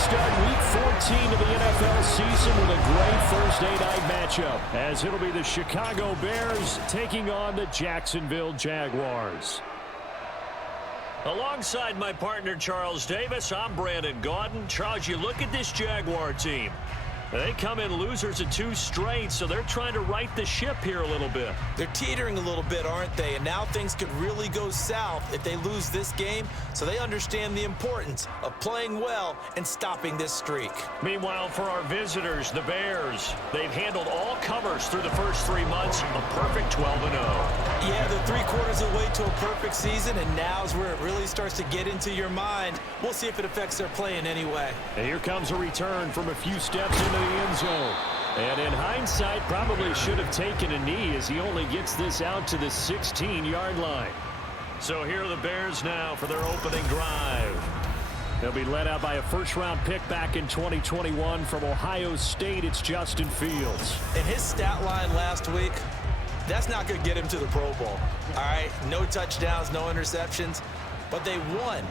start Week 14 of the NFL season with a great Thursday night matchup, as it'll be the Chicago Bears taking on the Jacksonville Jaguars. Alongside my partner, Charles Davis, I'm Brandon Gaudin. Charles, you look at this Jaguar team. They come in losers of 2 straight, so they're trying to right the ship here a little bit. They're teetering a little bit, aren't they? And now things could really go south if they lose this game, so they understand the importance of playing well and stopping this streak. Meanwhile, for our visitors, the Bears, they've handled all comers through the first 3 months, a perfect 12-0. Yeah, they're 3/4 of the way to a perfect season, and now's where it really starts to get into your mind. We'll see if it affects their play in any way. And here comes a return from a few steps into the end zone. And in hindsight, probably should have taken a knee as he only gets this out to the 16-yard line. So here are the Bears now for their opening drive. They'll be led out by a first-round pick back in 2021 from Ohio State. It's Justin Fields. And his stat line last week, that's not going to get him to the Pro Bowl. All right, no touchdowns, no interceptions, but they won.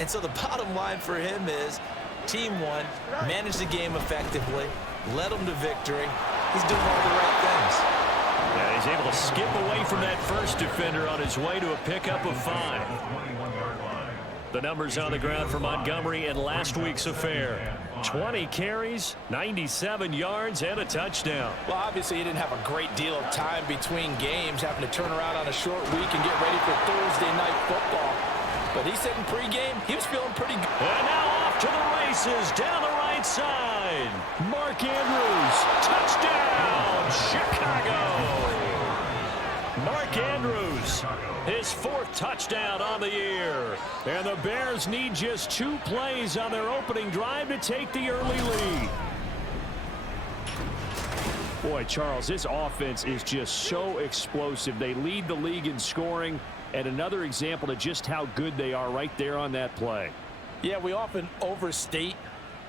And so the bottom line for him is team won, managed the game effectively, led them to victory. He's doing all the right things. Yeah, he's able to skip away from that first defender on his way to a pickup of 5. The numbers on the ground for Montgomery in last week's affair. 20 carries, 97 yards, and a touchdown. Well, obviously, he didn't have a great deal of time between games, having to turn around on a short week and get ready for Thursday night football. But he said in pregame, he was feeling pretty good. And now off to the races down the right side. Mark Andrews, touchdown, Chicago. Mark Andrews, his 4th touchdown on the year. And the Bears need just 2 plays on their opening drive to take the early lead. Boy, Charles, this offense is just so explosive. They lead the league in scoring, and another example of just how good they are right there on that play. Yeah, we often overstate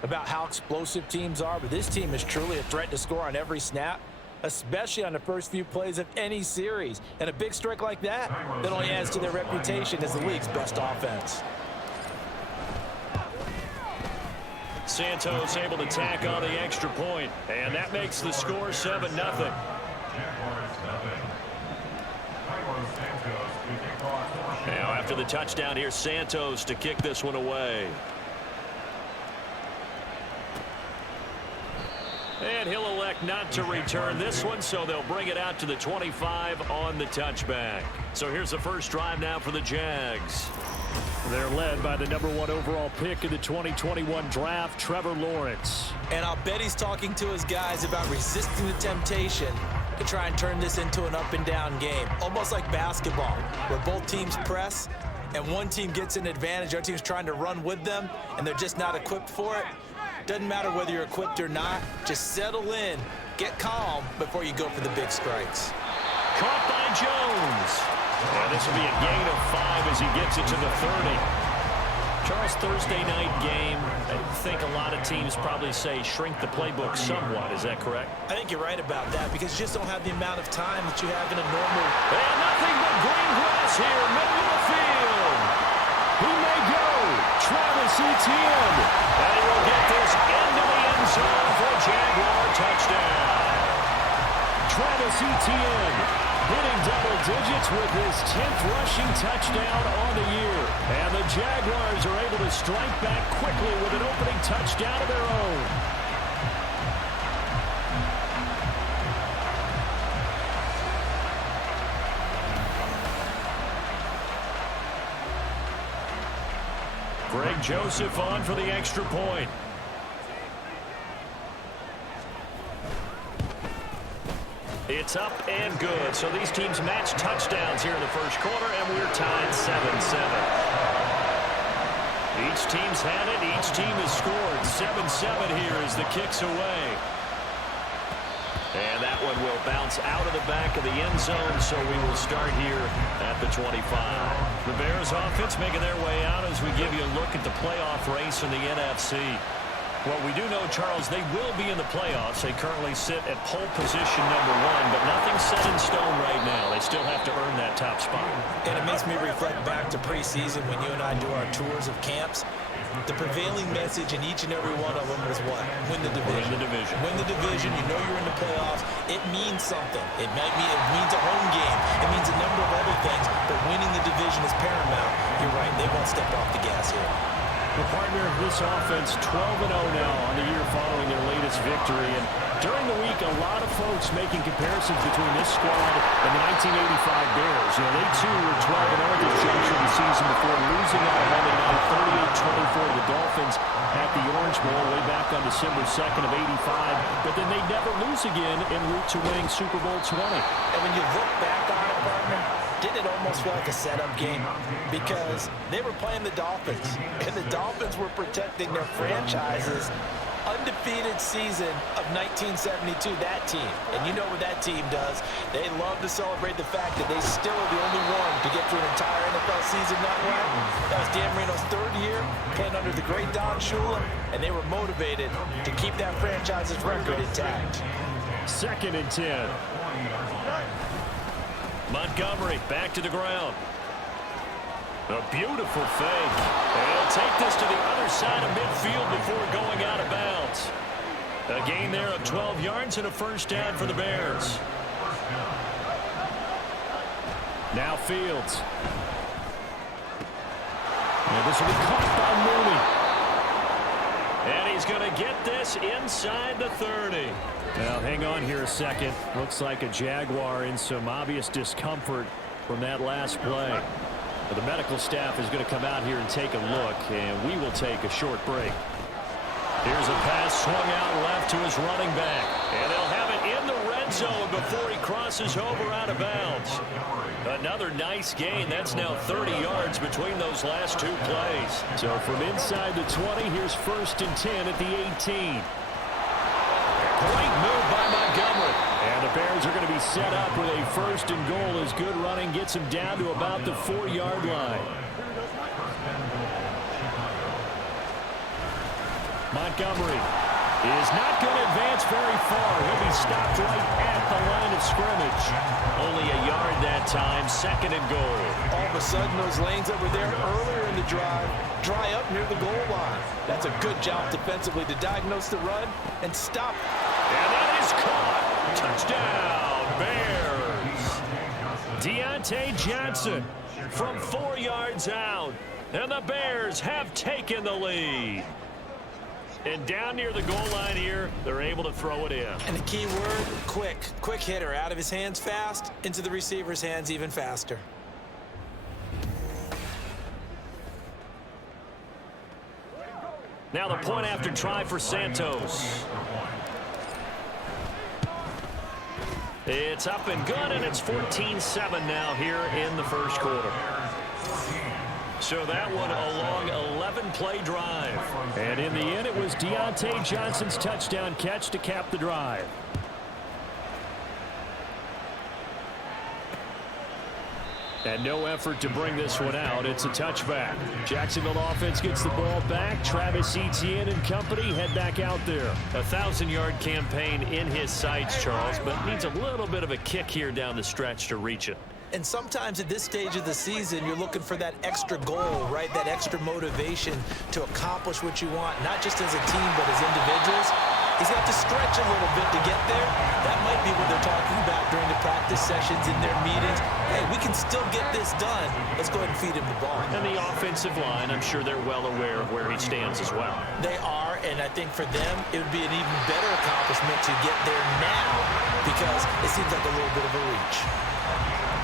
about how explosive teams are, but this team is truly a threat to score on every snap, especially on the first few plays of any series. And a big strike like that only adds to their reputation as the league's best offense. Santos able to tack on the extra point, and that makes the score 7-0. Now after the touchdown, here's Santos to kick this one away. And he'll elect not to return this one, so they'll bring it out to the 25 on the touchback. So here's the first drive now for the Jags. They're led by the #1 overall pick in the 2021 draft, Trevor Lawrence. And I'll bet he's talking to his guys about resisting the temptation to try and turn this into an up-and-down game, almost like basketball, where both teams press and one team gets an advantage, the other team's trying to run with them, and they're just not equipped for it. Doesn't matter whether you're equipped or not. Just settle in, get calm before you go for the big strikes. Caught by Jones. And this will be a gain of 5 as he gets it to the 30. Charles, Thursday night game, I think a lot of teams probably say shrink the playbook somewhat. Is that correct? I think you're right about that because you just don't have the amount of time that you have in a normal. And nothing but green grass here, middle of the field. He may go. Travis Etienne. And he will get this into the end zone for a Jaguar touchdown. Travis Etienne hitting double digits with his 10th rushing touchdown on the year. And the Jaguars are able to strike back quickly with an opening touchdown of their own. Greg Joseph on for the extra point. It's up and good. So these teams match touchdowns here in the first quarter, and we're tied 7-7. Each team's had it. Each team has scored. 7-7 here as the kick's away. And that one will bounce out of the back of the end zone, so we will start here at the 25. The Bears offense making their way out as we give you a look at the playoff race in the NFC. Well, we do know, Charles, they will be in the playoffs. They currently sit at pole position #1, but nothing's set in stone right now. They still have to earn that top spot. And it makes me reflect back to preseason when you and I do our tours of camps. The prevailing message in each and every one of them was what? Win the division. Win the division. Win the division. You know you're in the playoffs. It means something. It means a home game. It means a number of other things, but winning the division is paramount. You're right. They won't step off the gas here. The partner of this offense, 12-0 now on the year following their latest victory. And during the week, a lot of folks making comparisons between this squad and the 1985 Bears. You know, they too were 12-0 at this juncture of the season before losing out on Monday night 38-24 to the Dolphins at the Orange Bowl way back on December 2nd of '85. But then they never lose again en route to winning Super Bowl 20. And when you look back on it, partner, didn't it almost feel like a setup game? Because they were playing the Dolphins, and the Dolphins were protecting their franchise's undefeated season of 1972, that team. And you know what that team does. They love to celebrate the fact that they still are the only one to get through an entire NFL season that way. That was Dan Marino's 3rd year playing under the great Don Shula, and they were motivated to keep that franchise's record intact. 2nd and 10. Montgomery back to the ground. A beautiful fake. And he'll take this to the other side of midfield before going out of bounds. A gain there of 12 yards and a first down for the Bears. Now Fields. And this will be caught by Mooney. And he's going to get this inside the 30. Now, hang on here a second. Looks like a Jaguar in some obvious discomfort from that last play. The medical staff is going to come out here and take a look, and we will take a short break. Here's a pass swung out left to his running back. And they'll have it in the red zone before he crosses over out of bounds. Another nice gain. That's now 30 yards between those last 2 plays. So from inside the 20, here's 1st and 10 at the 18. Great move by Montgomery. And the Bears are going to be set up with a 1st and goal as good running gets them down to about the 4-yard line. Montgomery is not going to advance very far. He'll be stopped right at the line of scrimmage. Only a yard that time, 2nd and goal. All of a sudden, those lanes that were there earlier in the drive dry up near the goal line. That's a good job defensively to diagnose the run and stop. And that is caught. Touchdown, Bears. Deontay Johnson From 4 yards out. And the Bears have taken the lead. And down near the goal line here, they're able to throw it in. And the key word, quick. Quick hitter. Out of his hands fast, into the receiver's hands even faster. Now the point after try for Santos. It's up and good, and it's 14-7 now here in the first quarter. So that one a long 11-play drive. And in the end, it was Deontay Johnson's touchdown catch to cap the drive. And no effort to bring this one out. It's a touchback. Jacksonville offense gets the ball back. Travis Etienne and company head back out there. A 1,000-yard campaign in his sights, Charles, but needs a little bit of a kick here down the stretch to reach it. And sometimes at this stage of the season, you're looking for that extra goal, right? That extra motivation to accomplish what you want, not just as a team, but as individuals. He's got to stretch a little bit to get there. That might be what they're talking about during the practice sessions, in their meetings. Hey, we can still get this done. Let's go ahead and feed him the ball. And the offensive line, I'm sure they're well aware of where he stands as well. They are, and I think for them, it would be an even better accomplishment to get there now because it seems like a little bit of a reach.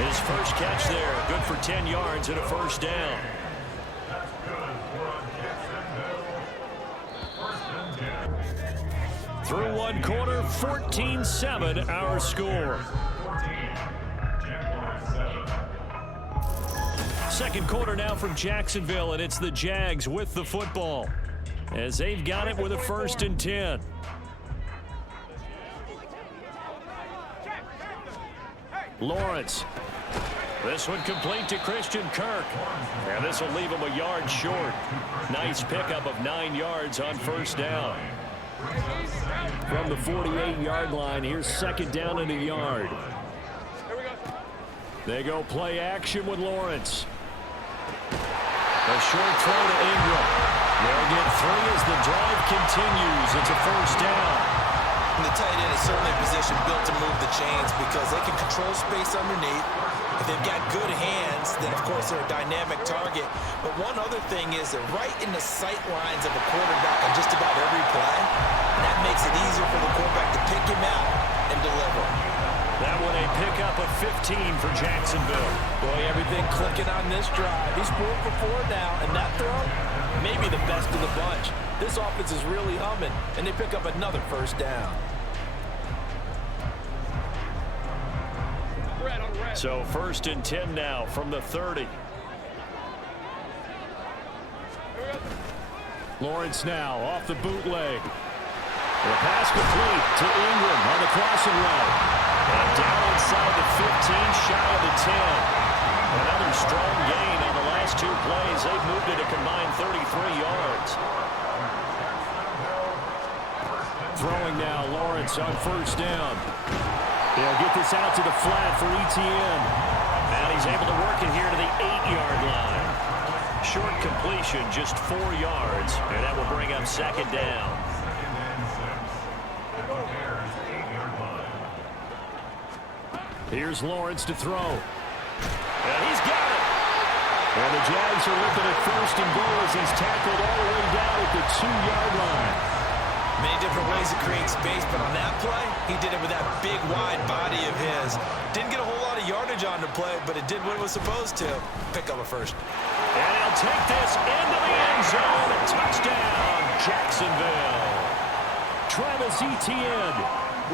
His first catch there, good for 10 yards and a first down. Through one quarter, 14-7 our score. Second quarter now from Jacksonville, and it's the Jags with the football as they've got it with a 1st and 10. Lawrence This one complete to Christian Kirk. And this will leave him a yard short. Nice pickup of 9 yards on first down. From the 48-yard line, here's second down and a yard. They go play action with Lawrence. A short throw to Ingram. They'll get 3 as the drive continues. It's a first down. And the tight end is certainly a position built to move the chains because they can control space underneath. If they've got good hands, then of course they're a dynamic target. But one other thing is they're right in the sight lines of a quarterback on just about every play. And that makes it easier for the quarterback to pick him out and deliver. That one a pickup of 15 for Jacksonville. Boy, everything clicking on this drive. He's 4 for 4 now, and that throw, maybe the best of the bunch. This offense is really humming, and they pick up another first down. So first and 10 now from the 30. Lawrence now off the bootleg. The pass complete to Ingram on the crossing route. And down inside the 15, shy of the 10. Another strong gain on the last 2 plays. They've moved it a combined 33 yards. Throwing now, Lawrence on first down. They'll get this out to the flat for ETN. And he's able to work it here to the 8-yard line. Short completion, just 4 yards. And that will bring up second down. Here's Lawrence to throw. And he's got it. And the Jags are looking at first and goal as he's tackled all the way down at the 2-yard line. Many different ways to create space, but on that play, he did it with that big, wide body of his. Didn't get a whole lot of yardage on the play, but it did what it was supposed to. Pick up a first. And he'll take this into the end zone. A touchdown, Jacksonville. Travis Etienne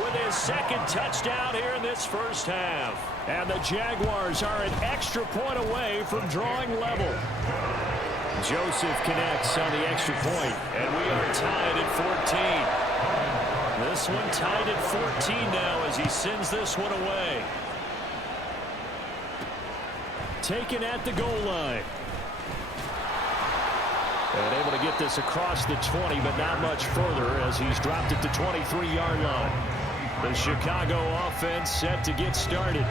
with his second touchdown here in this first half. And the Jaguars are an extra point away from drawing level. Joseph connects on the extra point. And we are tied at 14. This one tied at 14 now as he sends this one away. Taken at the goal line. And able to get this across the 20, but not much further as he's dropped at the 23-yard line. The Chicago offense set to get started.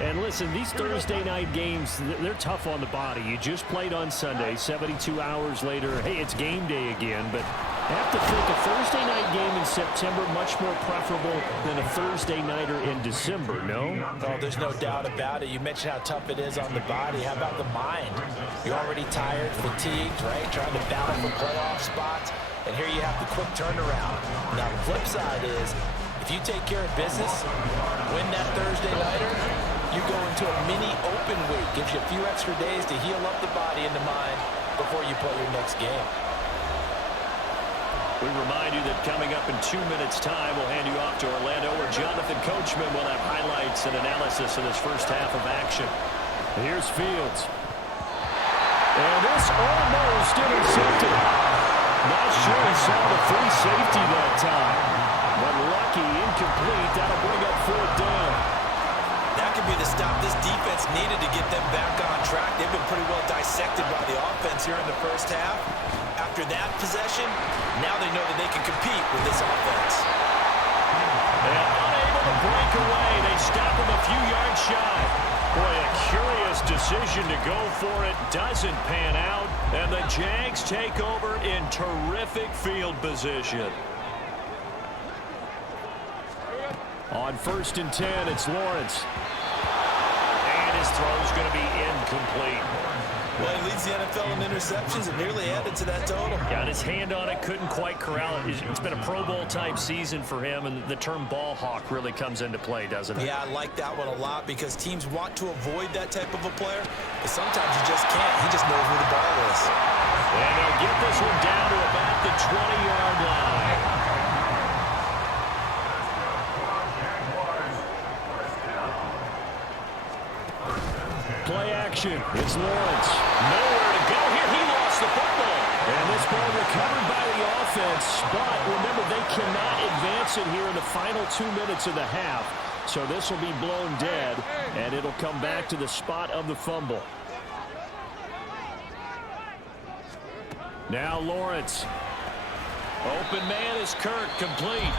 And listen, these Thursday night games, they're tough on the body. You just played on Sunday, 72 hours later. Hey, it's game day again, but I have to think a Thursday night game in September much more preferable than a Thursday nighter in December, no? Oh, there's no doubt about it. You mentioned how tough it is on the body. How about the mind? You're already tired, fatigued, right? Trying to battle for playoff spots, and here you have the quick turnaround. Now, the flip side is, if you take care of business, win that Thursday nighter, you go into a mini open week. Gives you a few extra days to heal up the body and the mind before you play your next game. We remind you that coming up in 2 minutes' time, we'll hand you off to Orlando, where Jonathan Coachman will have highlights and analysis of this first half of action. Here's Fields. And this almost intercepted. Not sure he saw the free safety that time. But lucky, incomplete. That'll bring up fourth down. That could be the stop this defense needed to get them back on track. They've been pretty well dissected by the offense here in the first half. After that possession, now they know that they can compete with this offense. And unable to break away. They stop him a few yards shy. Boy, a curious decision to go for it. Doesn't pan out. And the Jags take over in terrific field position. On first and 10, it's Lawrence. And his throw's going to be incomplete. Well, he leads the NFL in interceptions and nearly added to that total. Got his hand on it, couldn't quite corral it. It's been a Pro Bowl-type season for him, and the term ball hawk really comes into play, doesn't it? Yeah, I like that one a lot because teams want to avoid that type of a player, but sometimes you just can't. He just knows where the ball is. And they'll get this one down to about the 20-yard line. Play action. It's Lawrence. Nowhere to go here. He lost the football. And this ball recovered by the offense. But remember, they cannot advance it here in the final 2 minutes of the half. So this will be blown dead, and it'll come back to the spot of the fumble. Now Lawrence. Open man is Kirk, complete.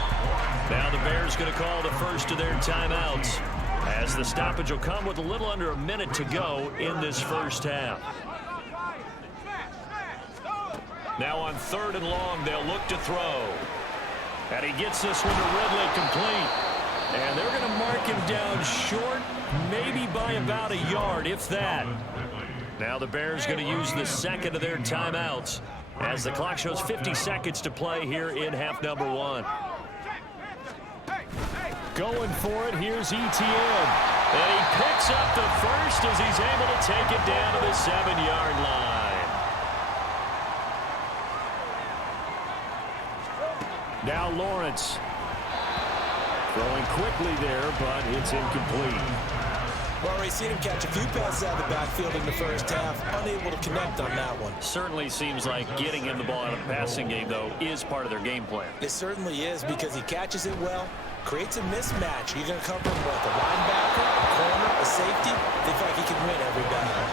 Now the Bears going to call the first of their timeouts, as the stoppage will come with a little under a minute to go in this first half. Now on 3rd and long, they'll look to throw. And he gets this one to Ridley, complete. And they're going to mark him down short, maybe by about a yard, if that. Now the Bears going to use the second of their timeouts, as the clock shows 50 seconds to play here in half number 1. Going for it, here's ETN. And he picks up the first as he's able to take it down to the 7-yard line. Now Lawrence. Throwing quickly there, but it's incomplete. Well, we've seen him catch a few passes out of the backfield in the first half, unable to connect on that one. Certainly seems like getting him the ball out of the passing game, though, is part of their game plan. It certainly is, because he catches it well, creates a mismatch. You're going to cover him with a linebacker, a corner, a safety. They feel like he can win every battle.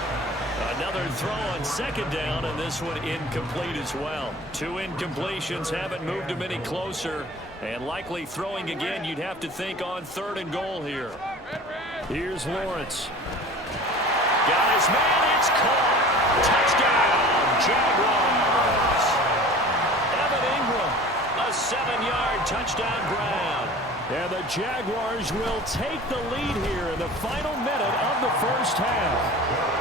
Another throw on 2nd down, and this one incomplete as well. 2 incompletions haven't moved him any closer, and likely throwing again, you'd have to think on 3rd and goal here. Here's Lawrence. Got his man, it's caught. Touchdown, Jaguars. Evan Ingram, a 7-yard touchdown grab. And the Jaguars will take the lead here in the final minute of the first half.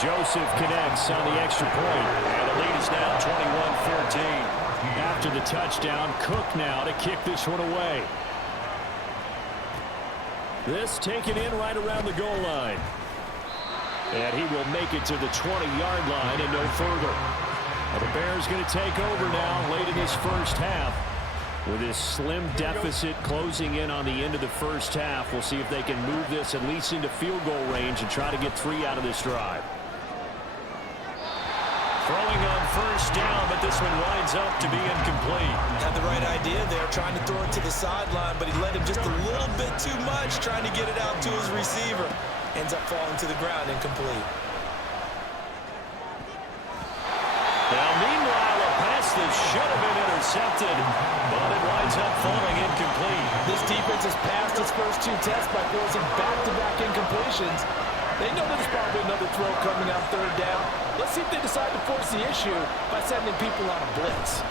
Joseph connects on the extra point. And the lead is now 21-14. After the touchdown, Cook now to kick this one away. This taken in right around the goal line. And he will make it to the 20-yard line and no further. Now the Bears going to take over now late in this first half. With this slim deficit closing in on the end of the first half, we'll see if they can move this at least into field goal range and try to get 3 out of this drive. Throwing on 1st down, but this one winds up to be incomplete. Had the right idea there, trying to throw it to the sideline, but he led him just a little bit too much, trying to get it out to his receiver. Ends up falling to the ground, incomplete. Now, meanwhile, a pass that should have been intercepted, but it winds up falling incomplete. This defense has passed its first 2 tests by forcing back-to-back incompletions. They know there's probably another throw coming on 3rd down. Let's see if they decide to force the issue by sending people on a blitz.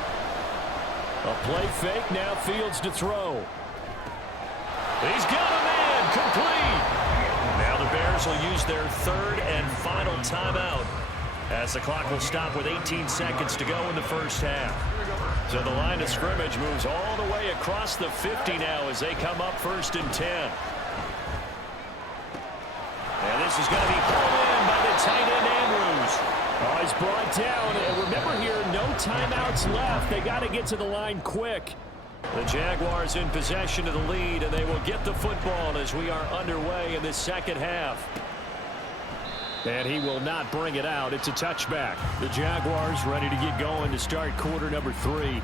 A play fake, now Fields to throw. He's got a man, complete. Now the Bears will use their 3rd and final timeout, as the clock will stop with 18 seconds to go in the first half. So the line of scrimmage moves all the way across the 50 now as they come up 1st and 10. And this is going to be pulled in by the tight end, Andrews. Oh, he's brought down. And remember here, no timeouts left. They got to get to the line quick. The Jaguars in possession of the lead, and they will get the football as we are underway in the second half. And he will not bring it out. It's a touchback. The Jaguars ready to get going to start quarter number 3.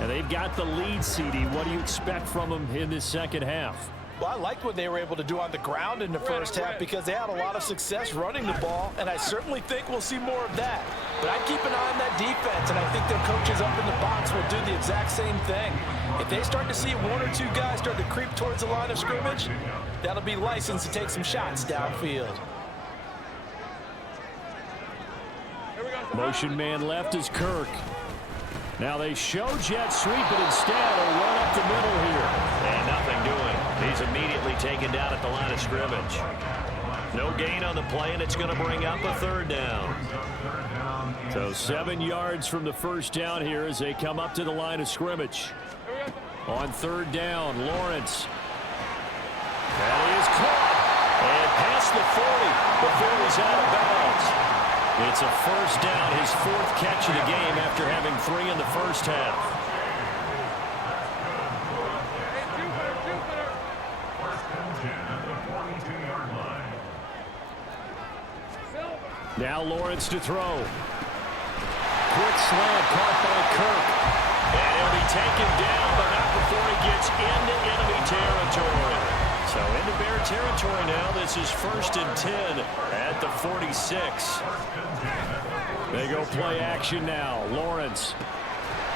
And they've got the lead, CD. What do you expect from them in this second half? Well, I liked what they were able to do on the ground in the first half because they had a lot of success running the ball, and I certainly think we'll see more of that. But I keep an eye on that defense, and I think their coaches up in the box will do the exact same thing. If they start to see 1 or 2 guys start to creep towards the line of scrimmage, that'll be licensed to take some shots downfield. Motion man left is Kirk. Now they show jet sweep, but instead a run up the middle here. And nothing doing. He's immediately taken down at the line of scrimmage. No gain on the play, and it's going to bring up a 3rd down. So 7 yards from the first down here as they come up to the line of scrimmage. On 3rd down, Lawrence. That is caught. And past the 40 before he's out of bounds. It's a 1st down, his 4th catch of the game after having 3 in the first half. Now Lawrence to throw. Quick slant caught by Kirk. And he'll be taken down, but not before he gets into enemy territory. So into Bear territory now. This is 1st and 10 at the 46. They go play action now. Lawrence.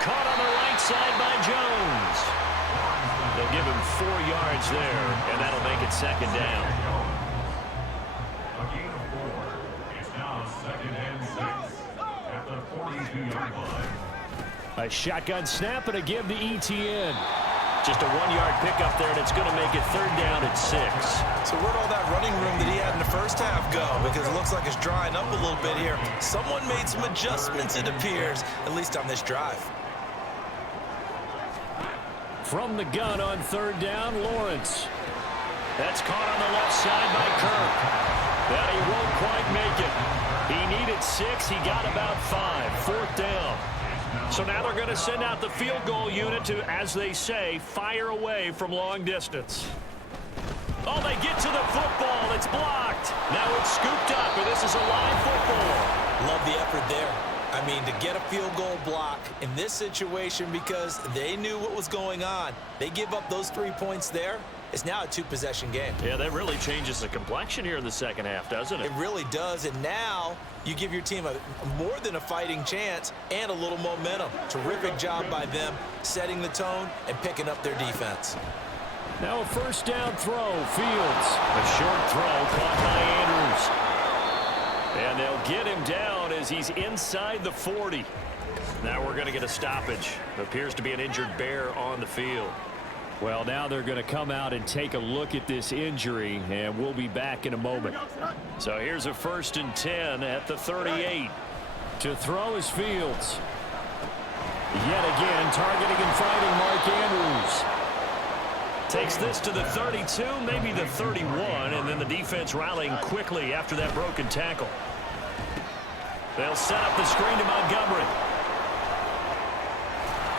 Caught on the right side by Jones. They'll give him 4 yards there, and that'll make it 2nd down. A gain of 4. It's now 2nd and 6 at the 42-yard line. A shotgun snap and a give to ETN. Just a 1-yard pickup there, and it's going to make it 3rd down at 6. So where'd all that running room that he had in the first half go? Because it looks like it's drying up a little bit here. Someone made some adjustments, it appears, at least on this drive. From the gun on 3rd down, Lawrence. That's caught on the left side by Kirk. But he won't quite make it. He needed 6. He got about 5. 4th down. So now they're going to send out the field goal unit to, as they say, fire away from long distance. Oh, they get to the football. It's blocked. Now it's scooped up, and this is a live football. Love the effort there. I mean, to get a field goal block in this situation because they knew what was going on. They give up those 3 points there. It's now a 2-possession game. Yeah, that really changes the complexion here in the second half, doesn't it? It really does, and now you give your team more than a fighting chance and a little momentum. Terrific job by them setting the tone and picking up their defense. Now a 1st down throw. Fields. A short throw caught by Andrews. And they'll get him down as he's inside the 40. Now we're going to get a stoppage. There appears to be an injured Bear on the field. Well, now they're going to come out and take a look at this injury, and we'll be back in a moment. So here's a 1st and 10 at the 38. To throw is Fields. Yet again, targeting and fighting Mark Andrews. Takes this to the 32, maybe the 31, and then the defense rallying quickly after that broken tackle. They'll set up the screen to Montgomery.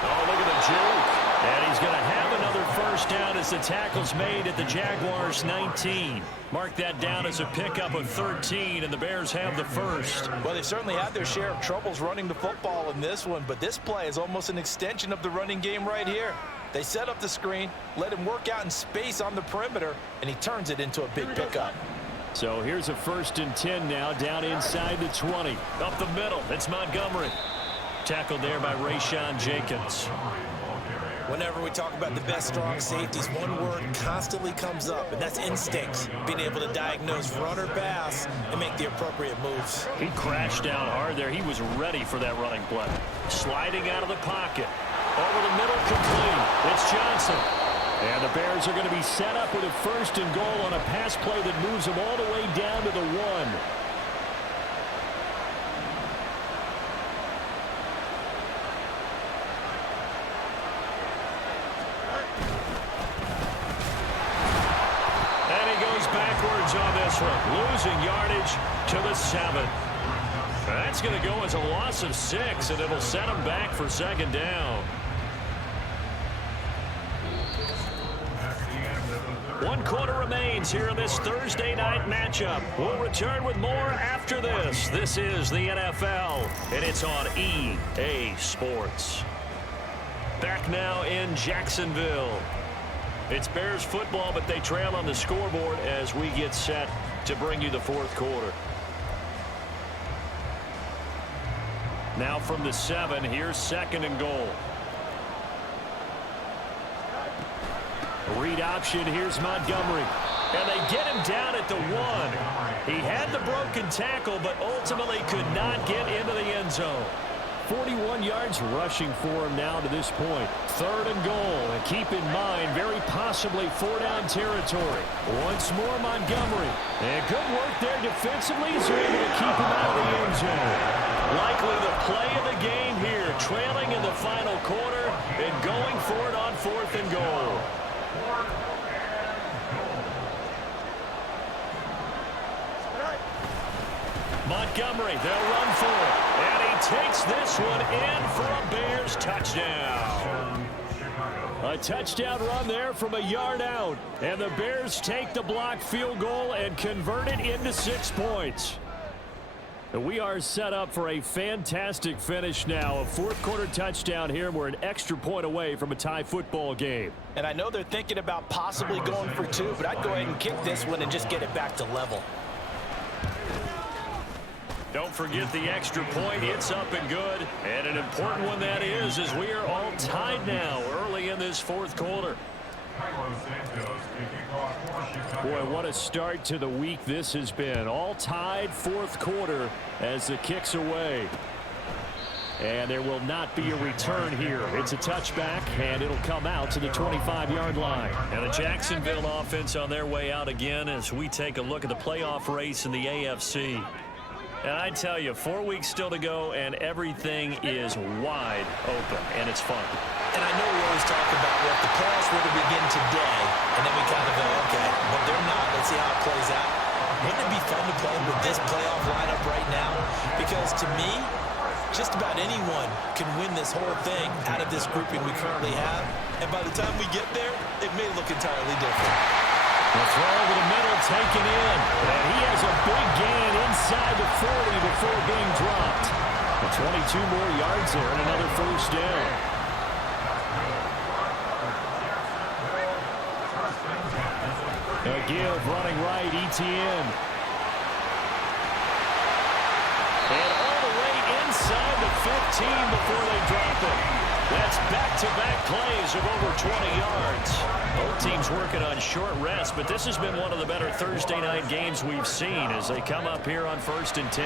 Oh, look at the juke. And he's going to have another 1st down as the tackle's made at the Jaguars' 19. Mark that down as a pickup of 13, and the Bears have the 1st. Well, they certainly had their share of troubles running the football in this one, but this play is almost an extension of the running game right here. They set up the screen, let him work out in space on the perimeter, and he turns it into a big pickup. So here's a 1st and 10 now, down inside the 20. Up the middle, it's Montgomery. Tackled there by Rayshon Jenkins. Whenever we talk about the best strong safeties, one word constantly comes up, and that's instinct. Being able to diagnose run or pass and make the appropriate moves. He crashed down hard there. He was ready for that running play. Sliding out of the pocket. Over the middle, complete. It's Johnson. And the Bears are going to be set up with a 1st and goal on a pass play that moves them all the way down to the 1. Backwards on this one, losing yardage to the 7. That's going to go as a loss of 6, and it'll set them back for 2nd down. 1 quarter remains here in this Thursday night matchup. We'll return with more after this. This is the NFL, and it's on EA Sports. Back now in Jacksonville. It's Bears football, but they trail on the scoreboard as we get set to bring you the 4th quarter. Now from the 7, here's 2nd and goal. Read option, here's Montgomery. And they get him down at the 1. He had the broken tackle, but ultimately could not get into the end zone. 41 yards rushing for him now to this point. 3rd and goal, and keep in mind, very possibly 4-down territory. Once more, Montgomery. And good work there defensively as they're able to keep him out of the end zone. Likely the play of the game here, trailing in the final quarter and going for it on 4th and goal. Montgomery, they'll run for it. And he takes this one in for a Bears touchdown. A touchdown run there from a yard out. And the Bears take the blocked field goal and convert it into 6 points. We are set up for a fantastic finish now. A fourth-quarter touchdown here, and we're an extra point away from a tie football game. And I know they're thinking about possibly going for two, but I'd go ahead and kick this one and just get it back to level. Don't forget the extra point. It's up and good. And an important one that is, as we are all tied now early in this fourth quarter. Boy, what a start to the week this has been. All tied fourth quarter as the kick's away. And there will not be a return here. It's a touchback, and it'll come out to the 25-yard line. And the Jacksonville offense on their way out again as we take a look at the playoff race in the AFC. And I tell you, 4 weeks still to go, and everything is wide open, and it's fun. And I know we always talk about, well, if the playoffs were to begin today, and then we kind of go, okay, but they're not. Let's see how it plays out. Wouldn't it be fun to play with this playoff lineup right now? Because to me, just about anyone can win this whole thing out of this grouping we currently have. And by the time we get there, it may look entirely different. The throw over the middle taken in. And he has a big gain inside the 40 before being dropped. And 22 more yards there and another first down. A give running right, Etienne. And all the way inside the 15 before they drop it. That's back-to-back plays of over 20 yards. Both teams working on short rest, but this has been one of the better Thursday night games we've seen as they come up here on 1st and 10.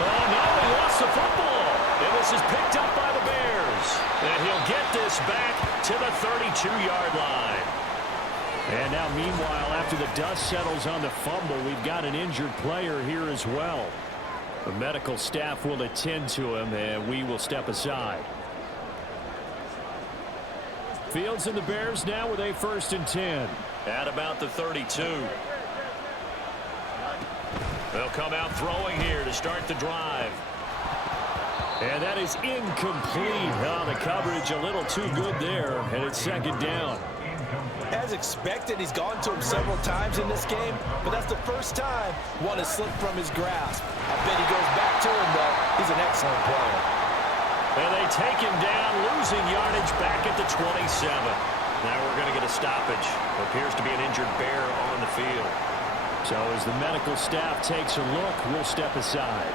Oh, no, he lost the football. And this is picked up by the Bears. And he'll get this back to the 32-yard line. And now, meanwhile, after the dust settles on the fumble, we've got an injured player here as well. The medical staff will attend to him, and we will step aside. Fields and the Bears now with a 1st and 10. At about the 32. They'll come out throwing here to start the drive. And that is incomplete. Oh, the coverage a little too good there, and it's 2nd down. As expected, he's gone to him several times in this game, but that's the first time one has slipped from his grasp. I bet he goes back to him, though. He's an excellent player. And they take him down, losing yardage back at the 27. Now we're going to get a stoppage. Appears to be an injured Bear on the field. So as the medical staff takes a look, we'll step aside.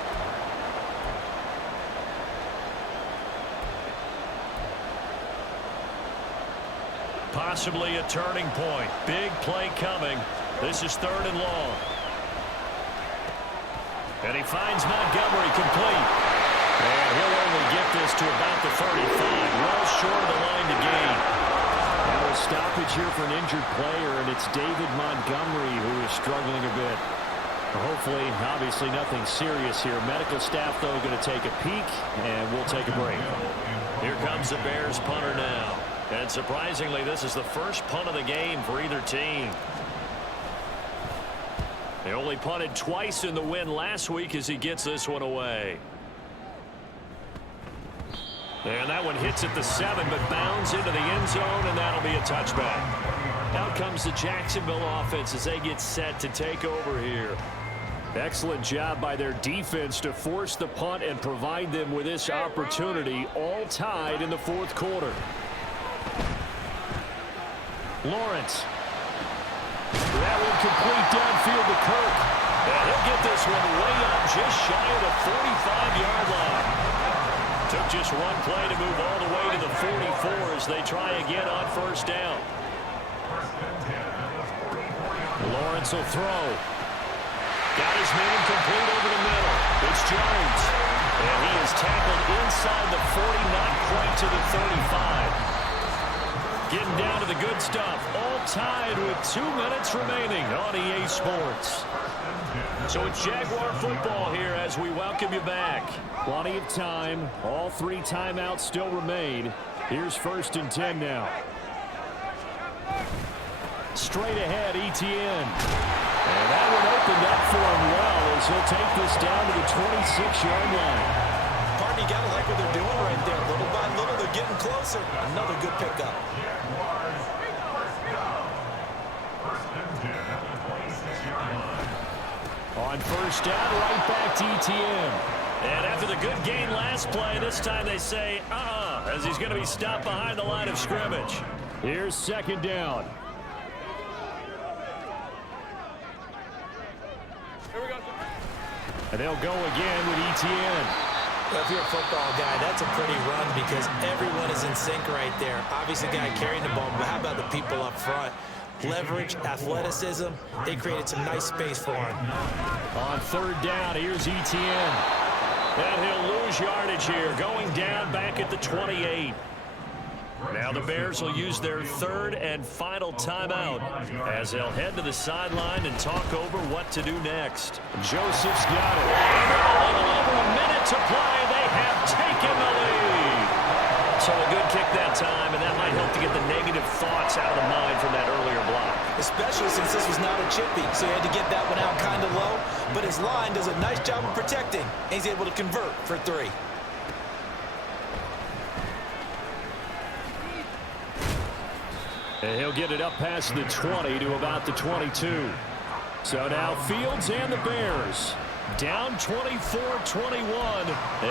Possibly a turning point. Big play coming. This is 3rd and long. And he finds Montgomery complete. And he'll only get this to about the 35. Well short of the line to gain. Now a stoppage here for an injured player, and it's David Montgomery who is struggling a bit. Hopefully, obviously nothing serious here. Medical staff, though, going to take a peek, and we'll take a break. Here comes the Bears punter now. And surprisingly, this is the first punt of the game for either team. They only punted twice in the win last week as he gets this one away. And that one hits at the 7, but bounds into the end zone, and that'll be a touchback. Out comes the Jacksonville offense as they get set to take over here. Excellent job by their defense to force the punt and provide them with this opportunity, all tied in the 4th quarter. Lawrence. That one complete downfield to Kirk. And he'll get this one way up just shy of the 45-yard line. Took just one play to move all the way to the 44 as they try again on 1st down. Lawrence will throw. Got his man complete over the middle. It's Jones. And he is tackled inside the 40, not quite to the 35. Getting down to the good stuff. All tied with 2 minutes remaining on EA Sports. So it's Jaguar football here as we welcome you back. Plenty of time. All 3 timeouts still remain. Here's 1st and 10 now. Straight ahead, Etienne. And that one opened up for him well as he'll take this down to the 26-yard line. Partner, you got to like what they're doing right there. Little by little, they're getting closer. Another good pickup. On first down, right back to ETN. And after the good gain last play, this time they say, as he's going to be stopped behind the line of scrimmage. Here's second down. And they'll go again with ETN. Well, if you're a football guy, that's a pretty run because everyone is in sync right there. Obviously, the guy carrying the ball, but how about the people up front? Leverage, athleticism, they created some nice space for him. On third down, here's ETN. And he'll lose yardage here, going down back at the 28. Now the Bears will use their third and final timeout as they'll head to the sideline and talk over what to do next. Joseph's got it. And with a little over a minute to play, they have taken the lead. So a good kick that time, and that might help to get the negative thoughts out of the mind from that earlier block. Especially since this was not a chippy, so he had to get that one out kind of low. But his line does a nice job of protecting, and he's able to convert for 3. And he'll get it up past the 20 to about the 22. So now Fields and the Bears down 24-21.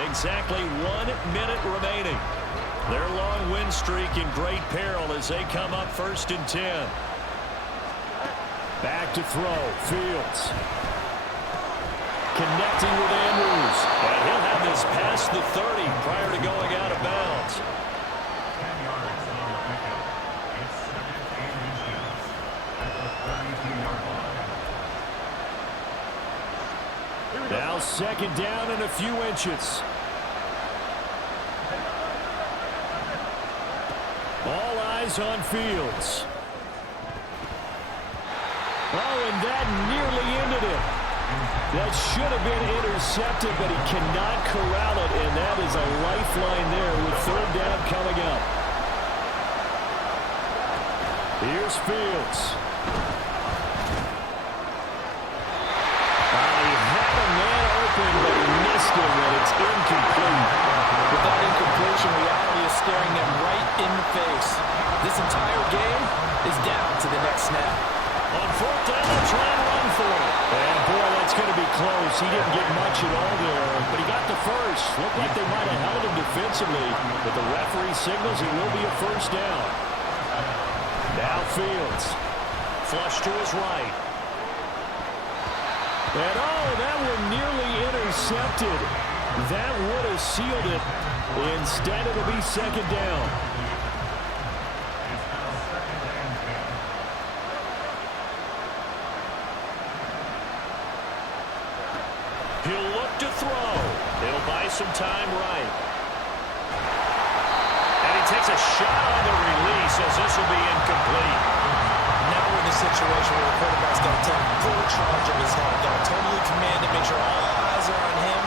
Exactly 1 minute remaining. Their long win streak in great peril as they come up first and 10. Back to throw. Fields. Connecting with Andrews. And he'll have this past the 30 prior to going out of bounds. Now second down and a few inches. All eyes on Fields. Oh, and that nearly ended it. That should have been intercepted, but he cannot corral it, and that is a lifeline there with third down coming up. Here's Fields. But he missed it, and it's incomplete. With that incompletion, reality is staring them right in the face. This entire game is down to the next snap. On fourth down, they'll try and run for it. And boy, that's going to be close. He didn't get much at all there, but he got the first. Looked like they might have held him defensively, but the referee signals it will be a first down. Now Fields. Flush to his right. And that one nearly intercepted. That would have sealed it. Instead, it'll be second down. He'll look to throw. He'll buy some time right. And he takes a shot on the release as this will be incomplete. Now we're in a situation where the quarterback's got to take full charge of his head. Got to totally command it, make sure all eyes are on him.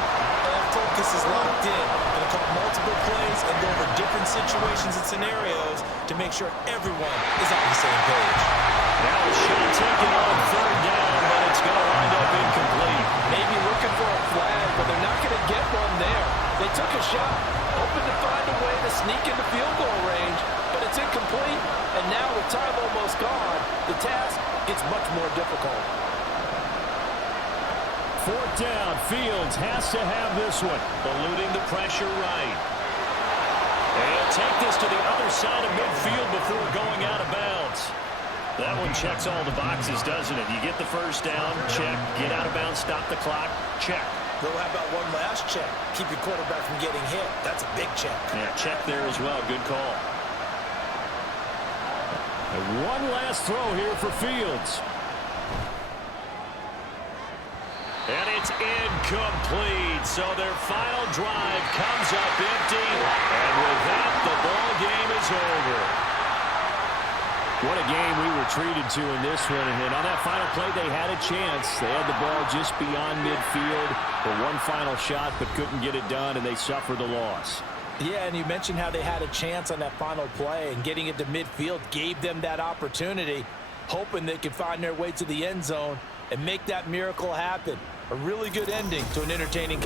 All focus is locked in. Going to call multiple plays and go over different situations and scenarios to make sure everyone is on the same page. Now a shot taken on third down, but it's going to wind up incomplete. Maybe looking for a flag, but they're not going to get one there. They took a shot, hoping to find a way to sneak into field goal range, but it's incomplete. And now with time almost gone, the task gets much more difficult. Fourth down, Fields has to have this one. Eluding the pressure right. And he'll take this to the other side of midfield before going out of bounds. That one checks all the boxes, doesn't it? You get the first down, check. Get out of bounds, stop the clock, check. Well, how about one last check? Keep your quarterback from getting hit. That's a big check. Yeah, check there as well. Good call. And one last throw here for Fields. And it's incomplete. So their final drive comes up empty. And with that, the ball game is over. What a game we were treated to in this one. And on that final play, they had a chance. They had the ball just beyond midfield for one final shot, but couldn't get it done, and they suffered the loss. Yeah, and you mentioned how they had a chance on that final play, and getting it to midfield gave them that opportunity, hoping they could find their way to the end zone and make that miracle happen. A really good ending to an entertaining